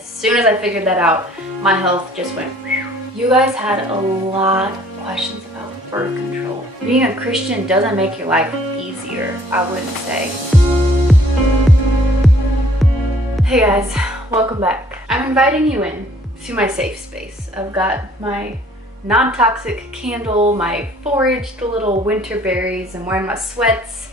As soon as I figured that out, my health just went whew. You guys had a lot of questions about birth control. Being a Christian doesn't make your life easier, I wouldn't say. Hey guys, welcome back. I'm inviting you in to my safe space. I've got my non-toxic candle, my foraged little winter berries. I'm wearing my sweats,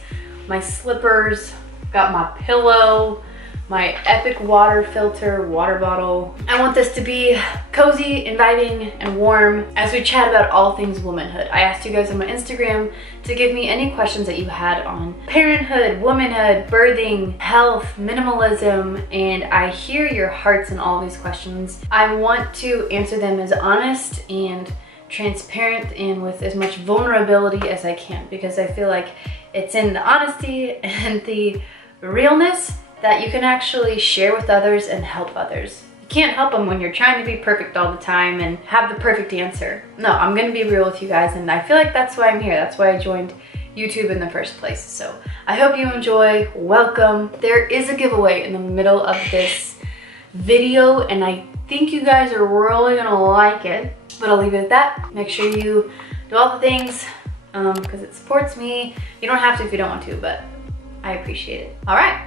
my slippers, got my pillow, my epic water filter water bottle. I want this to be cozy, inviting, and warm as we chat about all things womanhood. I asked you guys on my Instagram to give me any questions that you had on parenthood, womanhood, birthing, health, minimalism, and I hear your hearts in all these questions. I want to answer them as honest and transparent and with as much vulnerability as I can, because I feel like it's in the honesty and the realness that you can actually share with others and help others. You can't help them when you're trying to be perfect all the time and have the perfect answer. No, I'm gonna be real with you guys, and I feel like that's why I'm here. That's why I joined YouTube in the first place. So I hope you enjoy. Welcome. There is a giveaway in the middle of this video, and I think you guys are really gonna like it, but I'll leave it at that. Make sure you do all the things because it supports me. You don't have to if you don't want to, but I appreciate it. All right.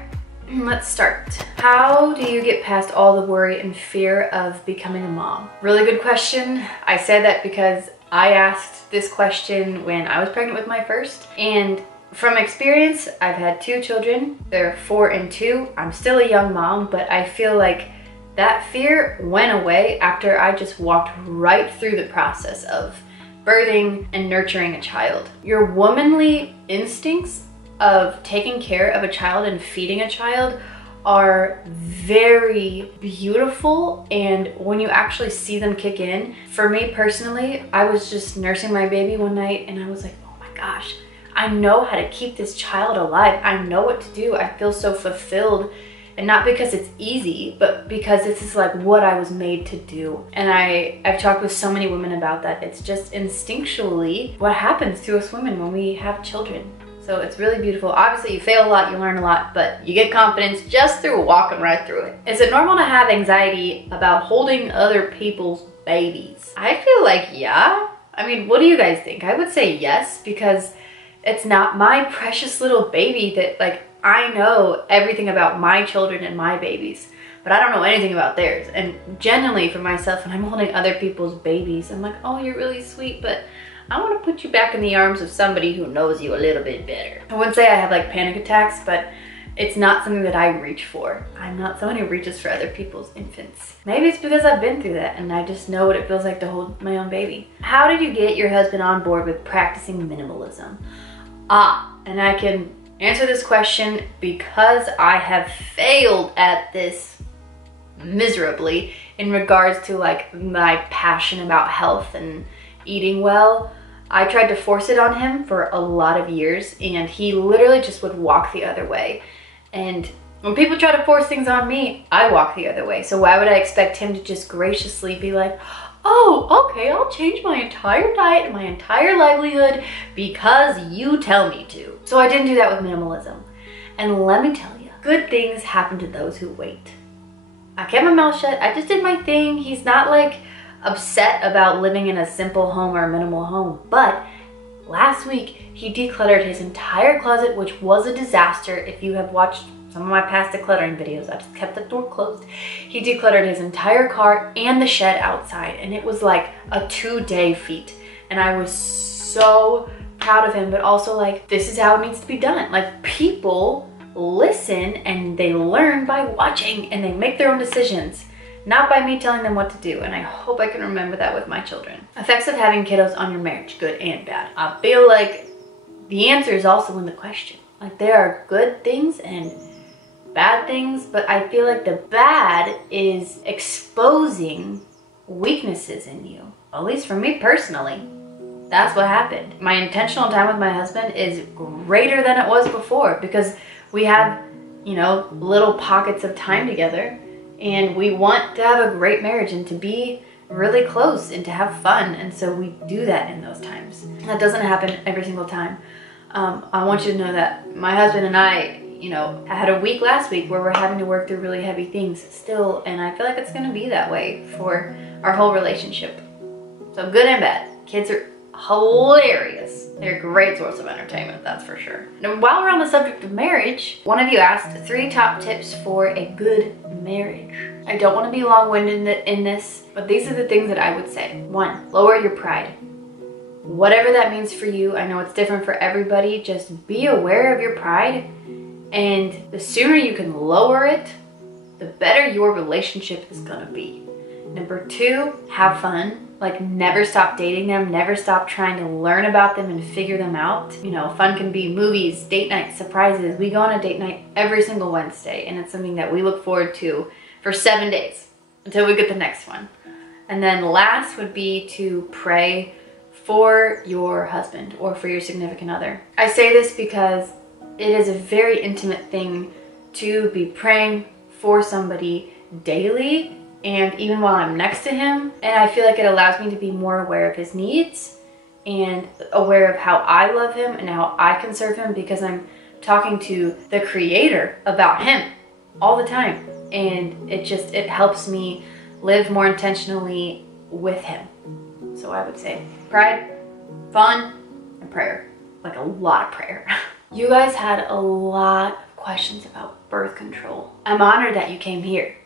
Let's start. How do you get past all the worry and fear of becoming a mom? Really good question. I said that because I asked this question when I was pregnant with my first, and from experience, I've had 2 children. They're 4 and 2. I'm still a young mom, but I feel like that fear went away after I just walked right through the process of birthing and nurturing a child. Your womanly instincts of taking care of a child and feeding a child are very beautiful, and when you actually see them kick in, for me personally, I was just nursing my baby one night and I was like, oh my gosh, I know how to keep this child alive. I know what to do. I feel so fulfilled, and not because it's easy, but because this is like what I was made to do. And I've talked with so many women about that. It's just instinctually what happens to us women when we have children. So it's really beautiful. Obviously you fail a lot, you learn a lot, but you get confidence just through walking right through it. Is it normal to have anxiety about holding other people's babies? I feel like yeah. I mean, what do you guys think? I would say yes, because it's not my precious little baby that, like, I know everything about my children and my babies, but I don't know anything about theirs. And generally for myself, when I'm holding other people's babies, I'm like, oh, you're really sweet, but I want to put you back in the arms of somebody who knows you a little bit better. I wouldn't say I have like panic attacks, but it's not something that I reach for. I'm not someone who reaches for other people's infants. Maybe it's because I've been through that and I just know what it feels like to hold my own baby. How did you get your husband on board with practicing minimalism? And I can answer this question because I have failed at this miserably in regards to like my passion about health and eating well. I tried to force it on him for a lot of years, and he literally just would walk the other way. And when people try to force things on me, I walk the other way. So why would I expect him to just graciously be like, oh, okay, I'll change my entire diet and my entire livelihood because you tell me to. So I didn't do that with minimalism. And let me tell you, good things happen to those who wait. I kept my mouth shut. I just did my thing. He's not like upset about living in a simple home or a minimal home, but last week he decluttered his entire closet, which was a disaster. If you have watched some of my past decluttering videos, I just kept the door closed. He decluttered his entire car and the shed outside, and it was like a 2-day feat, and I was so proud of him, but also like, this is how it needs to be done. Like, people listen and they learn by watching, and they make their own decisions, not by me telling them what to do. And I hope I can remember that with my children. Effects of having kiddos on your marriage, good and bad. I feel like the answer is also in the question. Like, there are good things and bad things, but I feel like the bad is exposing weaknesses in you. At least for me personally, that's what happened. My intentional time with my husband is greater than it was before, because we have, you know, little pockets of time together, and we want to have a great marriage and to be really close and to have fun, and so we do that in those times. That doesn't happen every single time. I want you to know that my husband and I, you know, I had a week last week where we're having to work through really heavy things still, and I feel like it's gonna be that way for our whole relationship. So good and bad. Kids are hilarious. They're a great source of entertainment, that's for sure. Now, while we're on the subject of marriage, one of you asked 3 top tips for a good marriage. I don't want to be long-winded in this, but these are the things that I would say. 1, lower your pride. Whatever that means for you, I know it's different for everybody, just be aware of your pride, and the sooner you can lower it, the better your relationship is gonna be. Number 2, have fun. Like, never stop dating them, never stop trying to learn about them and figure them out. You know, fun can be movies, date nights, surprises. We go on a date night every single Wednesday, and it's something that we look forward to for 7 days until we get the next one. And then last would be to pray for your husband or for your significant other. I say this because it is a very intimate thing to be praying for somebody daily, and even while I'm next to him. And I feel like it allows me to be more aware of his needs and aware of how I love him and how I can serve him, because I'm talking to the Creator about him all the time. And it helps me live more intentionally with him. So I would say pride, fun, and prayer. Like a lot of prayer. You guys had a lot of questions about birth control. I'm honored that you came here.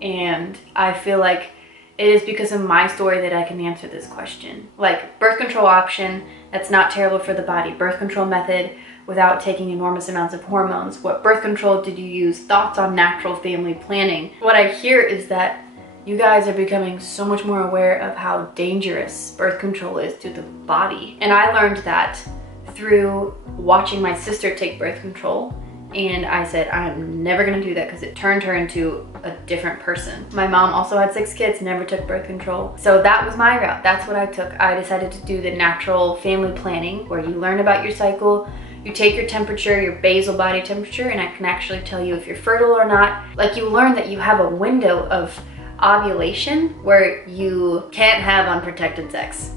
And I feel like it is because of my story that I can answer this question. Like, birth control option that's not terrible for the body, birth control method without taking enormous amounts of hormones, what birth control did you use, thoughts on natural family planning. What I hear is that you guys are becoming so much more aware of how dangerous birth control is to the body. And I learned that through watching my sister take birth control. And I said, I'm never gonna do that, because it turned her into a different person. My mom also had 6 kids, never took birth control. So that was my route, that's what I took. I decided to do the natural family planning, where you learn about your cycle, you take your temperature, your basal body temperature, and I can actually tell you if you're fertile or not. Like, you learn that you have a window of ovulation where you can't have unprotected sex.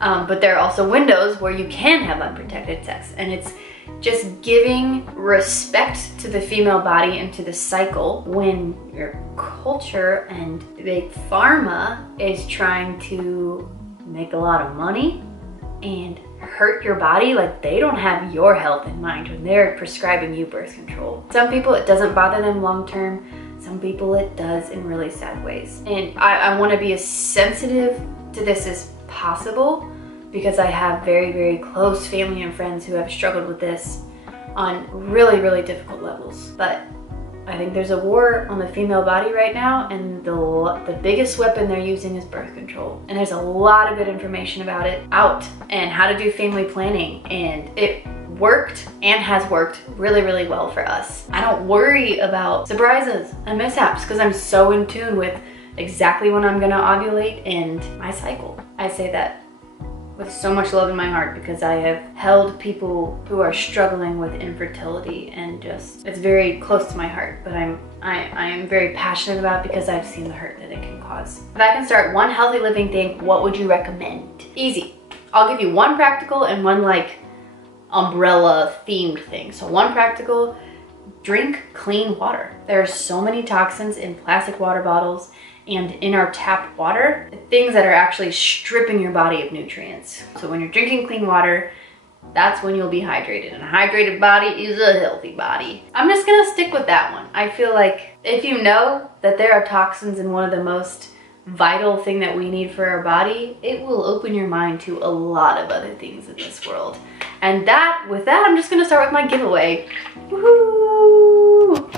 But there are also windows where you can have unprotected sex, and it's just giving respect to the female body and to the cycle when your culture and big pharma is trying to make a lot of money and hurt your body. Like, they don't have your health in mind when they're prescribing you birth control. Some people, it doesn't bother them long term. Some people it does in really sad ways. And I want to be as sensitive to this as possible, because I have very, very close family and friends who have struggled with this on really, really difficult levels. But I think there's a war on the female body right now, and the biggest weapon they're using is birth control. And there's a lot of good information about it out, and how to do family planning, and it worked and has worked really, really well for us. I don't worry about surprises and mishaps because I'm so in tune with exactly when I'm gonna ovulate and my cycle. I say that with so much love in my heart, because I have held people who are struggling with infertility, and just, it's very close to my heart, but I am very passionate about it because I've seen the hurt that it can cause. If I can start one healthy living thing, what would you recommend? Easy. I'll give you one practical and one like umbrella themed thing. So one practical, drink clean water. There are so many toxins in plastic water bottles and in our tap water, things that are actually stripping your body of nutrients. So when you're drinking clean water, that's when you'll be hydrated. And a hydrated body is a healthy body. I'm just gonna stick with that one. I feel like if you know that there are toxins in one of the most vital thing that we need for our body, it will open your mind to a lot of other things in this world. And with that, I'm just gonna start with my giveaway. Woohoo!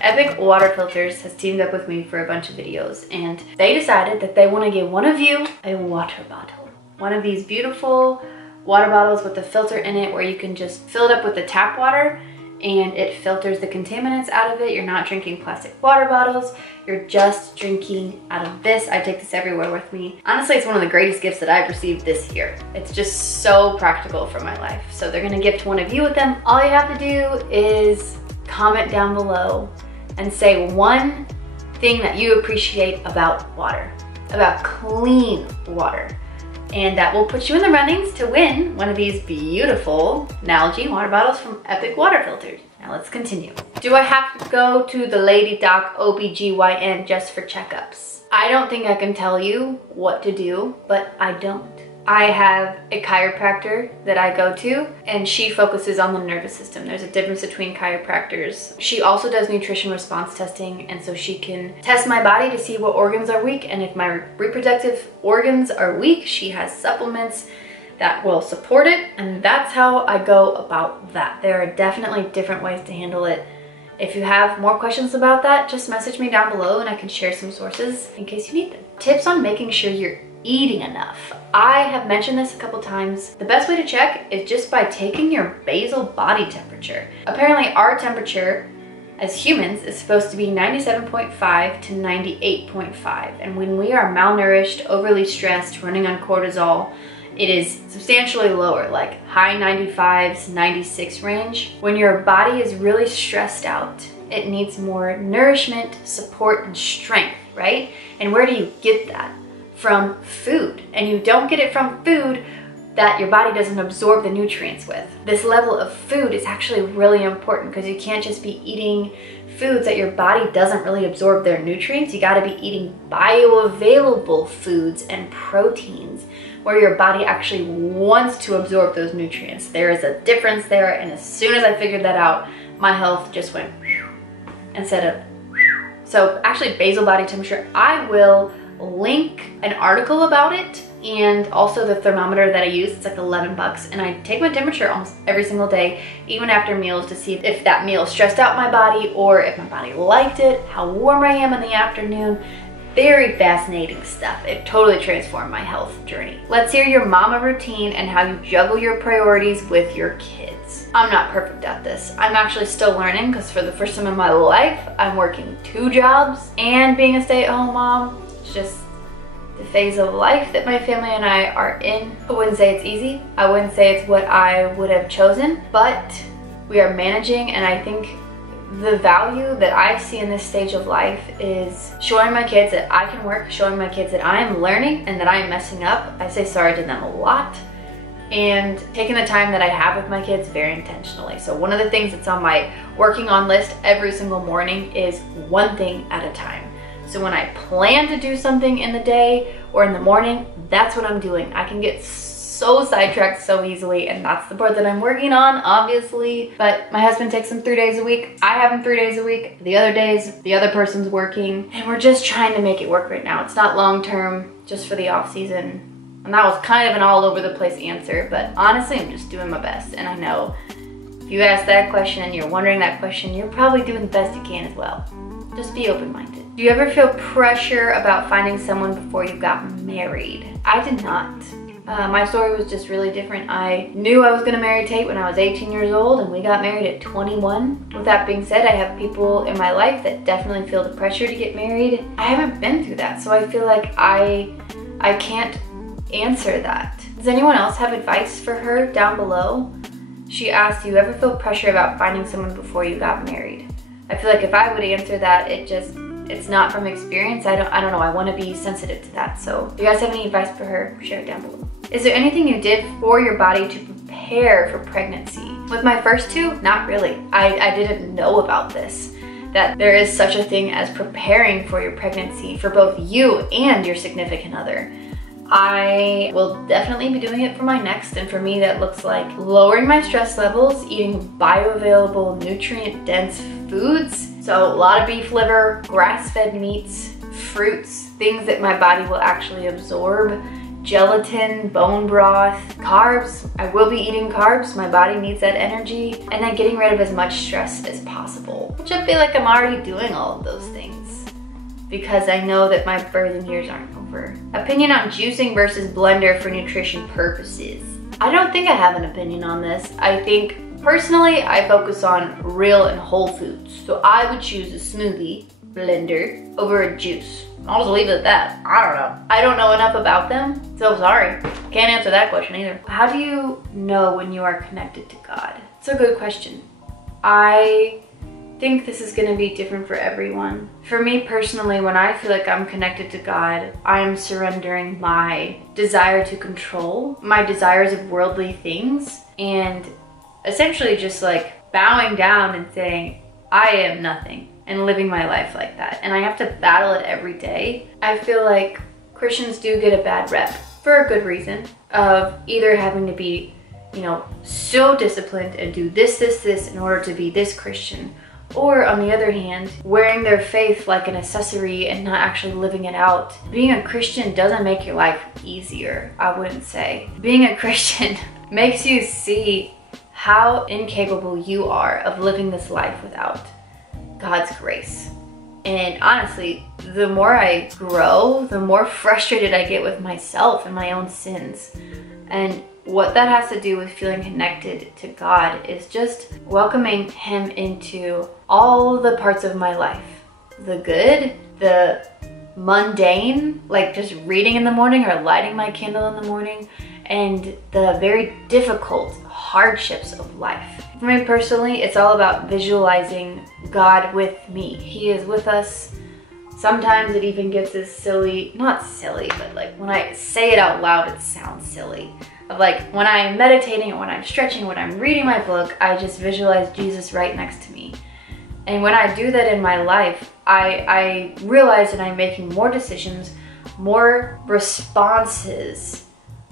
Epic Water Filters has teamed up with me for a bunch of videos, and they decided that they want to give one of you a water bottle. One of these beautiful water bottles with a filter in it where you can just fill it up with the tap water and it filters the contaminants out of it. You're not drinking plastic water bottles, you're just drinking out of this. I take this everywhere with me. Honestly, it's one of the greatest gifts that I've received this year. It's just so practical for my life. So they're gonna gift one of you with them. All you have to do is comment down below and say one thing that you appreciate about water, about clean water. And that will put you in the runnings to win one of these beautiful Nalgene water bottles from Epic Water Filters. Now let's continue. Do I have to go to the Lady Doc OBGYN just for checkups? I don't think I can tell you what to do, but I don't. I have a chiropractor that I go to, and she focuses on the nervous system. There's a difference between chiropractors. She also does nutrition response testing, and so she can test my body to see what organs are weak, and if my reproductive organs are weak, she has supplements that will support it, and that's how I go about that. There are definitely different ways to handle it. If you have more questions about that, just message me down below and I can share some sources in case you need them. Tips on making sure you're eating enough. I have mentioned this a couple times. The best way to check is just by taking your basal body temperature. Apparently our temperature as humans is supposed to be 97.5 to 98.5. And when we are malnourished, overly stressed, running on cortisol, it is substantially lower, like high 95s, 96 range. When your body is really stressed out, it needs more nourishment, support, and strength, right? And where do you get that? From food. And you don't get it from food that your body doesn't absorb the nutrients with. This level of food is actually really important because you can't just be eating foods that your body doesn't really absorb their nutrients. You gotta be eating bioavailable foods and proteins where your body actually wants to absorb those nutrients. There is a difference there, and as soon as I figured that out, my health just went whew, instead of whew. So actually basal body temperature, I will link an article about it and also the thermometer that I use. It's like 11 bucks, and I take my temperature almost every single day, even after meals, to see if that meal stressed out my body or if my body liked it, how warm I am in the afternoon. Very fascinating stuff. It totally transformed my health journey. Let's hear your mama routine and how you juggle your priorities with your kids. I'm not perfect at this. I'm actually still learning because for the first time in my life, I'm working 2 jobs and being a stay-at-home mom. It's just the phase of life that my family and I are in. I wouldn't say it's easy. I wouldn't say it's what I would have chosen, but we are managing, and I think the value that I see in this stage of life is showing my kids that I can work, showing my kids that I am learning and that I am messing up. I say sorry to them a lot, and taking the time that I have with my kids very intentionally. So one of the things that's on my working on list every single morning is one thing at a time. So when I plan to do something in the day or in the morning, that's what I'm doing. I can get so sidetracked so easily, and that's the part that I'm working on, obviously. But my husband takes them 3 days a week. I have them 3 days a week. The other days, the other person's working, and we're just trying to make it work right now. It's not long-term, just for the off season. And that was kind of an all over the place answer, but honestly, I'm just doing my best. And I know if you ask that question and you're wondering that question, you're probably doing the best you can as well. Just be open-minded. Do you ever feel pressure about finding someone before you got married? I did not. My story was just really different. I knew I was gonna marry Tate when I was 18 years old, and we got married at 21. With that being said, I have people in my life that definitely feel the pressure to get married. I haven't been through that, so I feel like I can't answer that. Does anyone else have advice for her down below? She asked, do you ever feel pressure about finding someone before you got married? I feel like if I would answer that, it's not from experience. I don't know, I wanna be sensitive to that. So if you guys have any advice for her, share it down below. Is there anything you did for your body to prepare for pregnancy? With my first 2, not really. I didn't know about this, that there is such a thing as preparing for your pregnancy for both you and your significant other. I will definitely be doing it for my next, and for me that looks like lowering my stress levels, eating bioavailable, nutrient-dense foods. So a lot of beef liver, grass-fed meats, fruits, things that my body will actually absorb, gelatin, bone broth, carbs. I will be eating carbs. My body needs that energy. And then getting rid of as much stress as possible, which I feel like I'm already doing all of those things because I know that my birthing years aren't over. Opinion on juicing versus blender for nutrition purposes. I don't think I have an opinion on this. I think personally, I focus on real and whole foods. So I would choose a smoothie blender over a juice. I'll just leave it at that. I don't know. I don't know enough about them, so sorry. Can't answer that question either. How do you know when you are connected to God? It's a good question. I think this is going to be different for everyone. For me personally, when I feel like I'm connected to God, I am surrendering my desire to control, my desires of worldly things, and essentially just like bowing down and saying, I am nothing, and living my life like that. And I have to battle it every day. I feel like Christians do get a bad rep for a good reason of either having to be, you know, so disciplined and do this in order to be this Christian, or on the other hand, wearing their faith like an accessory and not actually living it out. Being a Christian doesn't make your life easier, I wouldn't say. Being a Christian makes you see how incapable you are of living this life without God's grace. And honestly, the more I grow, the more frustrated I get with myself and my own sins. And what that has to do with feeling connected to God is just welcoming Him into all the parts of my life. The good, the mundane, like just reading in the morning or lighting my candle in the morning, and the very difficult hardships of life. For me personally, it's all about visualizing God with me. He is with us. Sometimes it even gets as silly, not silly, but like when I say it out loud, it sounds silly. Of like when I'm meditating or when I'm stretching, when I'm reading my book, I just visualize Jesus right next to me. And when I do that in my life, I realize that I'm making more decisions, more responses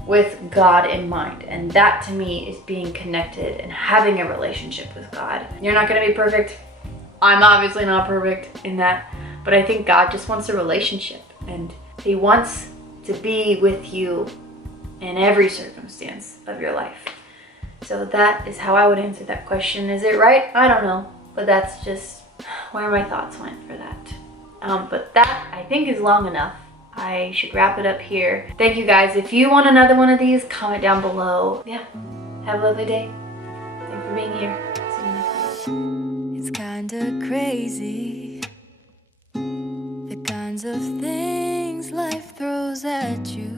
with God in mind. And that to me is being connected and having a relationship with God. You're not gonna be perfect. I'm obviously not perfect in that, but I think God just wants a relationship, and He wants to be with you in every circumstance of your life. So that is how I would answer that question. Is it right? I don't know, but that's just where my thoughts went for that. But that I think is long enough. I should wrap it up here. Thank you guys. If you want another one of these, comment down below. Yeah, have a lovely day. Thanks for being here. See you next week. It's kinda crazy, the kinds of things life throws at you.